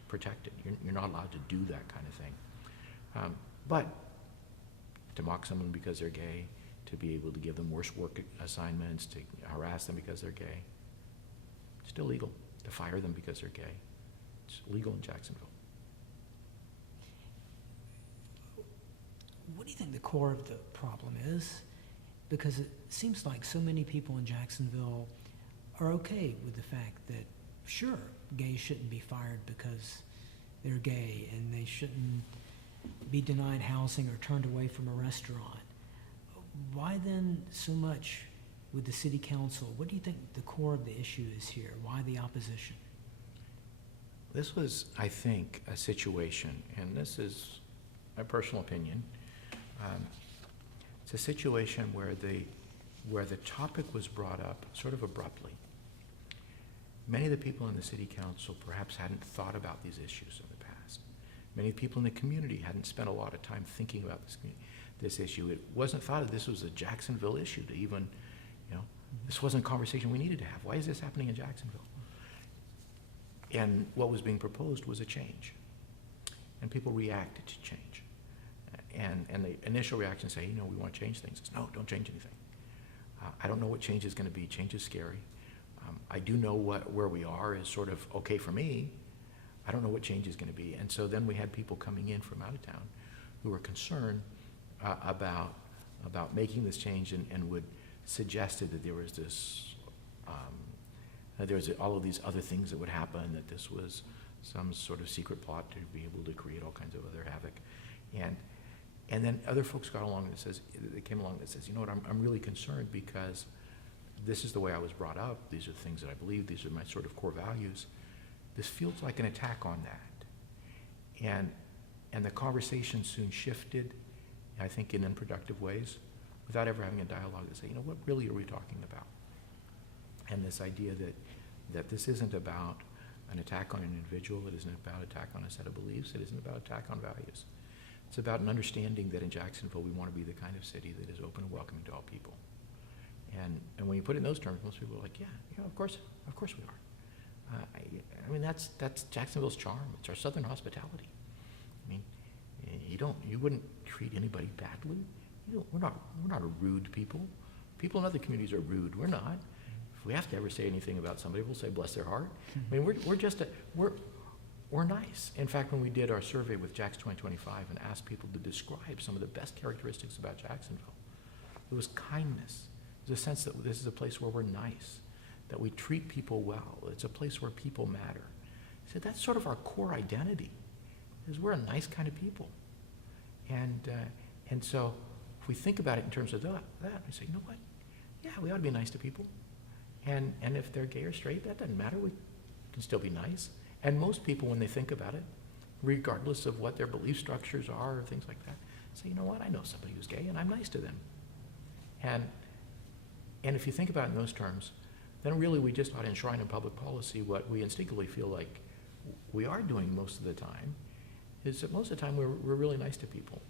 protected. You're not allowed to do that kind of thing. But to mock someone because they're gay, to be able to give them worse work assignments, to harass them because they're gay, still legal. To fire them because they're gay, it's legal in Jacksonville. What do you think the core of the problem is? Because it seems like so many people in Jacksonville are okay with the fact that, sure, gays shouldn't be fired because they're gay, and they shouldn't be denied housing or turned away from a restaurant. Why then so much with the city council? What do you think the core of the issue is here? Why the opposition? This was, I think, a situation, and this is my personal opinion, it's a situation where the topic was brought up sort of abruptly. Many of the people in the city council perhaps hadn't thought about these issues in the past. Many people in the community hadn't spent a lot of time thinking about this issue. It wasn't thought of this was a Jacksonville issue to even, this wasn't a conversation we needed to have. Why is this happening in Jacksonville? And what was being proposed was a change. And people reacted to change. And the initial reaction say, we want to change things. It's, no, don't change anything. I don't know what change is going to be. Change is scary. I do know where we are is sort of okay for me. I don't know what change is going to be. And so then we had people coming in from out of town who were concerned about making this change and would suggested that there was this, there was all of these other things that would happen, that this was some sort of secret plot to be able to create all kinds of other havoc. And then other folks got along that came along that says, I'm really concerned because this is the way I was brought up. These are the things that I believe. These are my sort of core values. This feels like an attack on that. And the conversation soon shifted, I think, in unproductive ways, without ever having a dialogue to say, what really are we talking about? And this idea that this isn't about an attack on an individual, it isn't about attack on a set of beliefs, it isn't about attack on values. It's about an understanding that in Jacksonville we want to be the kind of city that is open and welcoming to all people. And when you put it in those terms, most people are like, yeah, of course we are. I mean, that's Jacksonville's charm. It's our Southern hospitality. I mean, you wouldn't treat anybody badly. we're not a rude people. People in other communities are rude. We're not. If we have to ever say anything about somebody, we'll say bless their heart. I mean, we're nice. In fact, when we did our survey with Jax 2025 and asked people to describe some of the best characteristics about Jacksonville, it was kindness. It was a sense that this is a place where we're nice, that we treat people well. It's a place where people matter. I said that's sort of our core identity, is we're a nice kind of people. And so if we think about it in terms of that, we say, you know what? Yeah, we ought to be nice to people. And if they're gay or straight, that doesn't matter. We can still be nice. And most people, when they think about it, regardless of what their belief structures are or things like that, say, you know what? I know somebody who's gay, and I'm nice to them. And if you think about it in those terms, then really we just ought to enshrine in public policy what we instinctively feel like we are doing most of the time, is that most of the time we're really nice to people.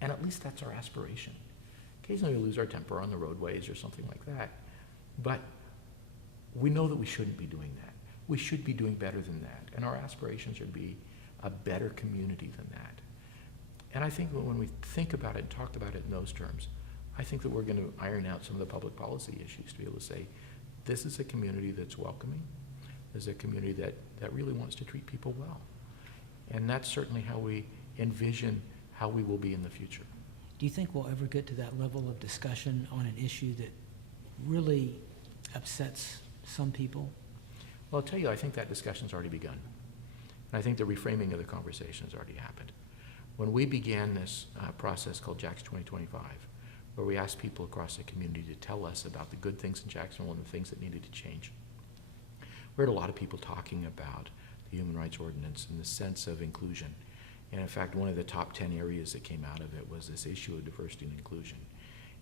And at least that's our aspiration. Occasionally we lose our temper on the roadways or something like that, but we know that we shouldn't be doing that. We should be doing better than that, and our aspirations are to be a better community than that. And I think when we think about it and talk about it in those terms, I think that we're going to iron out some of the public policy issues to be able to say, this is a community that's welcoming. This is a community that really wants to treat people well. And that's certainly how we envision how we will be in the future. Do you think we'll ever get to that level of discussion on an issue that really upsets some people? Well, I'll tell you, I think that discussion's already begun. And I think the reframing of the conversation has already happened. When we began this process called Jax 2025, where we asked people across the community to tell us about the good things in Jacksonville and the things that needed to change, we heard a lot of people talking about the Human Rights Ordinance and the sense of inclusion. And in fact, one of the top 10 areas that came out of it was this issue of diversity and inclusion.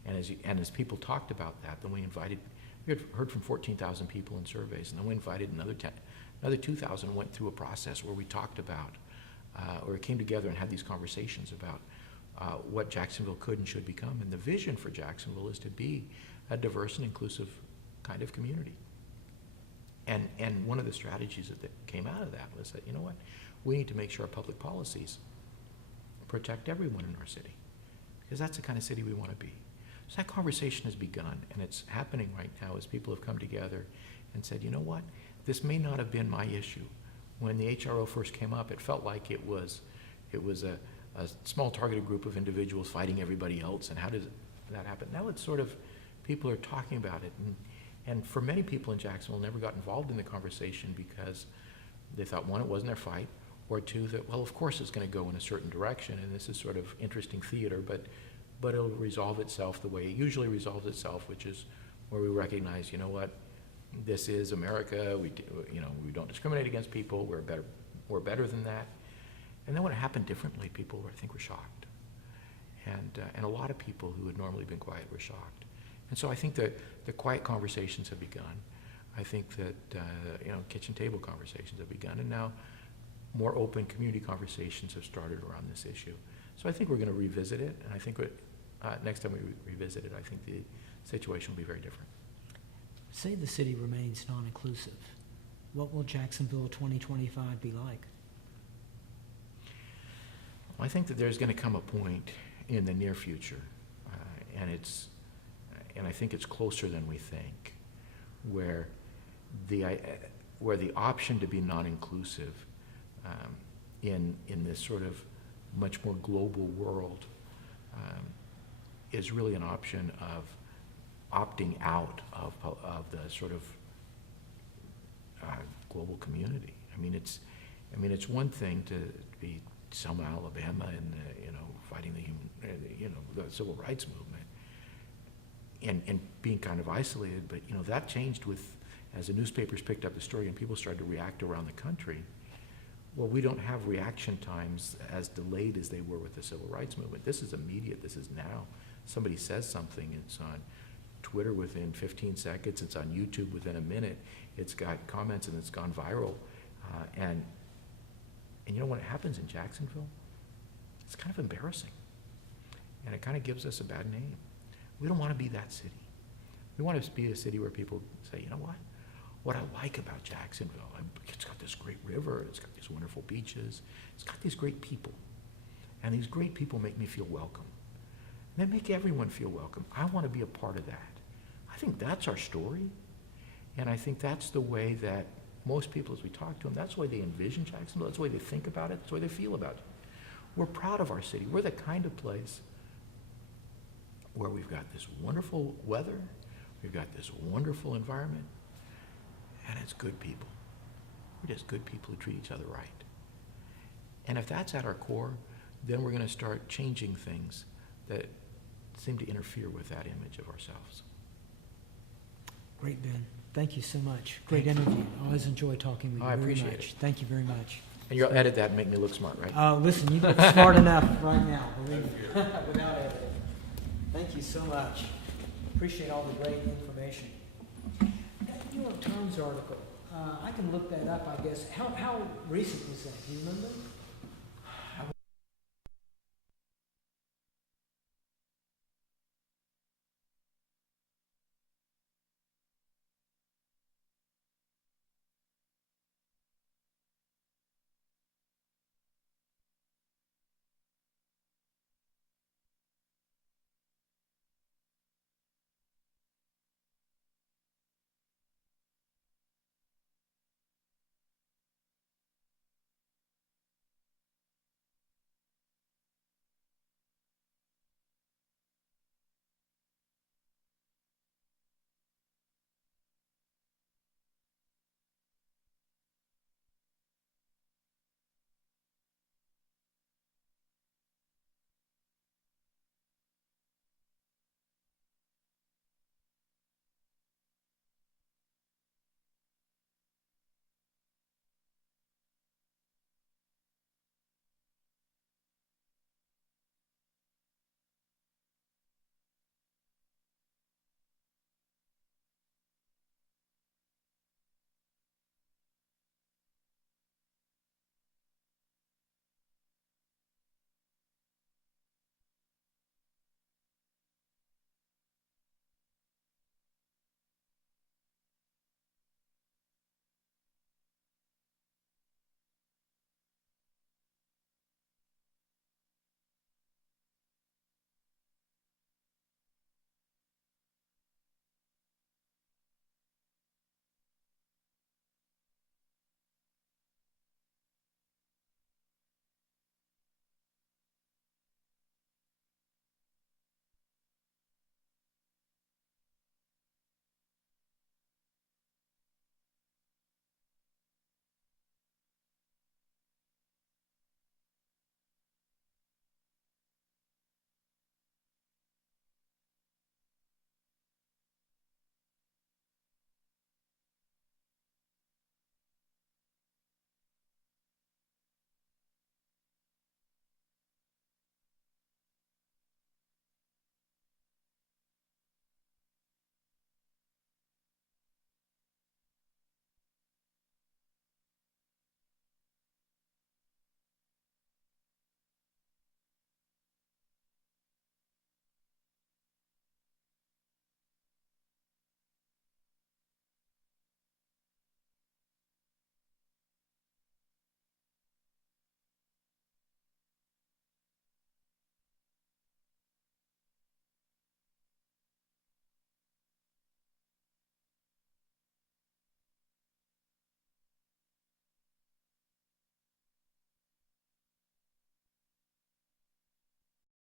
And as people talked about that, then we had heard from 14,000 people in surveys, and then we invited another 2,000 went through a process where we talked about, or came together and had these conversations about what Jacksonville could and should become. And the vision for Jacksonville is to be a diverse and inclusive kind of community. And one of the strategies that came out of that was that, you know what, we need to make sure our public policies protect everyone in our city, because that's the kind of city we want to be. So that conversation has begun, and it's happening right now as people have come together and said, you know what, this may not have been my issue. When the HRO first came up, it felt like it was a small targeted group of individuals fighting everybody else, and how does that happen? Now it's sort of, people are talking about it, and for many people in Jacksonville never got involved in the conversation because they thought, one, it wasn't their fight, or two, that, well, of course it's going to go in a certain direction, and this is sort of interesting theater, but it'll resolve itself the way it usually resolves itself, which is where we recognize, you know what, this is America, we don't discriminate against people, we're better than that. And then when it happened differently, people, I think, were shocked. And a lot of people who had normally been quiet were shocked. And so I think that the quiet conversations have begun. I think that, kitchen table conversations have begun, and now more open community conversations have started around this issue. So I think we're going to revisit it, and I think next time we revisit it, I think the situation will be very different. Say the city remains non-inclusive. What will Jacksonville 2025 be like? I think that there's going to come a point in the near future, and I think it's closer than we think, where the option to be non-inclusive in this sort of much more global world is really an option of opting out of the sort of global community. I mean, it's one thing to be Selma, Alabama, and fighting the civil rights movement, and being kind of isolated. But that changed as the newspapers picked up the story and people started to react around the country. Well, we don't have reaction times as delayed as they were with the civil rights movement. This is immediate. This is now. Somebody says something, it's on Twitter within 15 seconds. It's on YouTube within a minute. It's got comments and it's gone viral. And when it happens in Jacksonville, it's kind of embarrassing. And it kind of gives us a bad name. We don't want to be that city. We want to be a city where people say, you know what I like about Jacksonville, it's got this great river, it's got these wonderful beaches, it's got these great people. And these great people make me feel welcome. then make everyone feel welcome. I want to be a part of that. I think that's our story. And I think that's the way that most people, as we talk to them, that's the way they envision Jacksonville, that's the way they think about it, that's the way they feel about it. We're proud of our city. We're the kind of place where we've got this wonderful weather, we've got this wonderful environment, and it's good people. We're just good people who treat each other right. And if that's at our core, then we're going to start changing things that seem to interfere with that image of ourselves. Great, Ben. Thank you so much. Great interview. Always enjoy talking with you I very appreciate much. it. Thank you very much. And you'll edit that and make me look smart, right? Listen, you look smart enough right now, believe me, without editing. Thank you so much. Appreciate all the great information. That New York Times article, I can look that up, I guess. How recent was that? Do you remember?